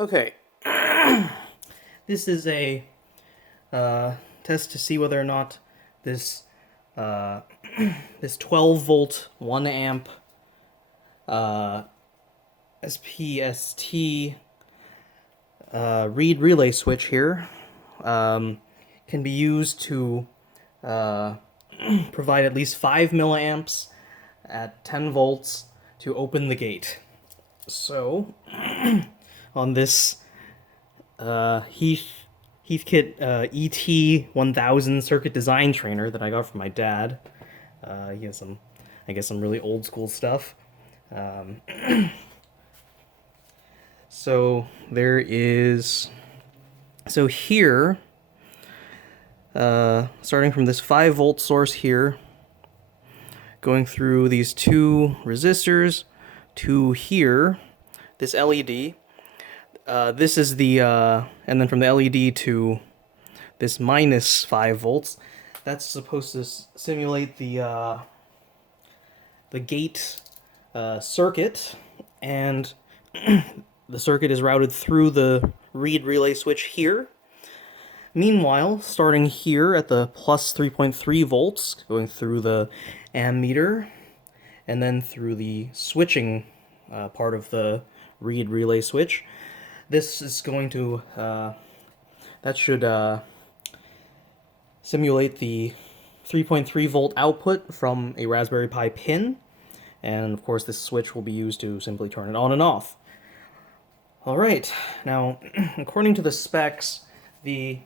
Okay, this is a test to see whether or not this uh, this 12 volt 1 amp SPST read relay switch here can be used to uh, provide at least 5 milliamps at 10 volts to open the gate. So on this Heathkit ET1000 circuit design trainer that I got from my dad. He has some, I guess, some really old school stuff. Um, so there is, so here, starting from this 5 volt source here, going through these two resistors to here, this LED. This is the, and then from the LED to this minus 5 volts. That's supposed to simulate the gate circuit, and the circuit is routed through the read relay switch here. Meanwhile, starting here at the plus 3.3 volts, going through the ammeter, and then through the switching part of the read relay switch, this is going to, that should simulate the 3.3 volt output from a Raspberry Pi pin, and of course this switch will be used to simply turn it on and off. Alright, now according to the specs, the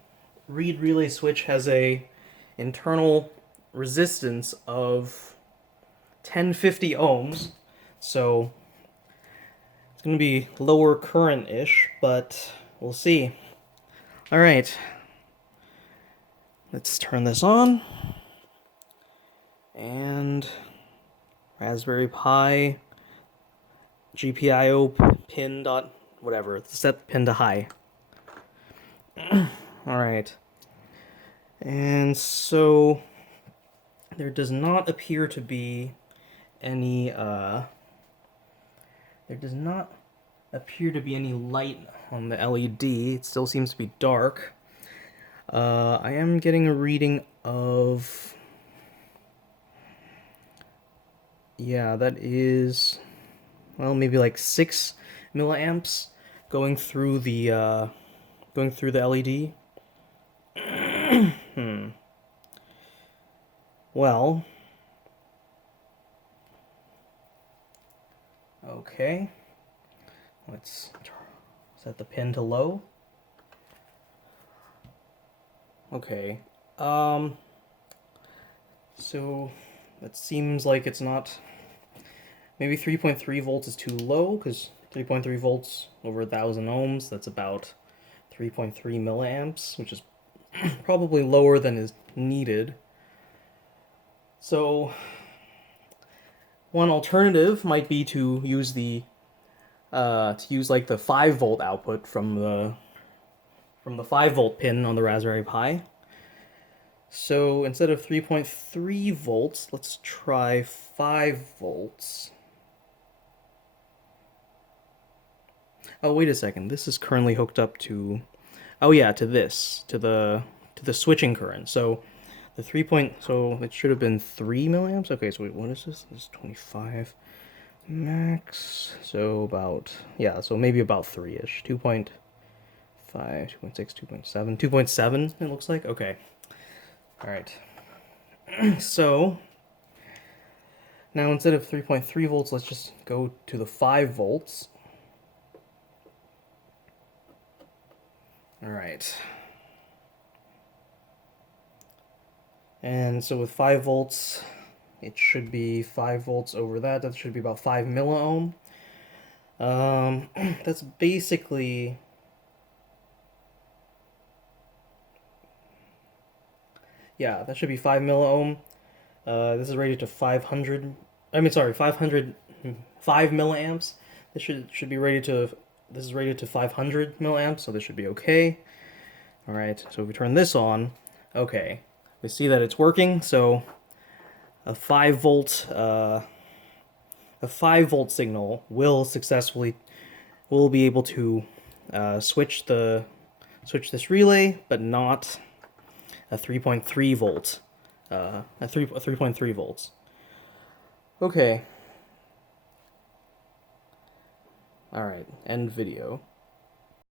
read relay switch has a internal resistance of 1050 ohms, so it's going to be lower current-ish, but we'll see. Alright, let's turn this on, and Raspberry Pi GPIO pin dot whatever, set the pin to high. Alright, and so there does not appear to be any light on the LED. It still seems to be dark. I am getting a reading of, yeah, that is, well, maybe like 6 milliamps going through the LED. Well, okay. Let's set the pin to low. Okay. So that seems like it's not, maybe 3.3 volts is too low, because 3.3 volts over 1,000 ohms, that's about 3.3 milliamps, which is probably lower than is needed. So one alternative might be to use like the 5 volt output from the 5 volt pin on the Raspberry Pi. So instead of 3.3 volts, let's try 5 volts. Oh, wait a second. This is currently hooked up to, oh yeah, to the switching current. So the so it should have been 3 milliamps. Okay, so wait, what is this? This is 25 max. So about, yeah, so maybe about 3-ish. 2.5, 2.6, 2.7, 2.7 it looks like. Okay. All right. So now instead of 3.3 volts, let's just go to the 5 volts. All right. And so with 5 volts, it should be 5 volts over that. That should be about 5 milliohm. That's basically, yeah, that should be 5 milliohm. This is rated to 500. I mean, sorry, 5 milliamps. This should be rated to. This is rated to 500 milliamps, so this should be okay. All right. So if we turn this on, okay, we see that it's working. So a 5 volt signal will be able to switch this relay, but not a 3.3 volt, a 3.3 volts. Okay. All right, end video.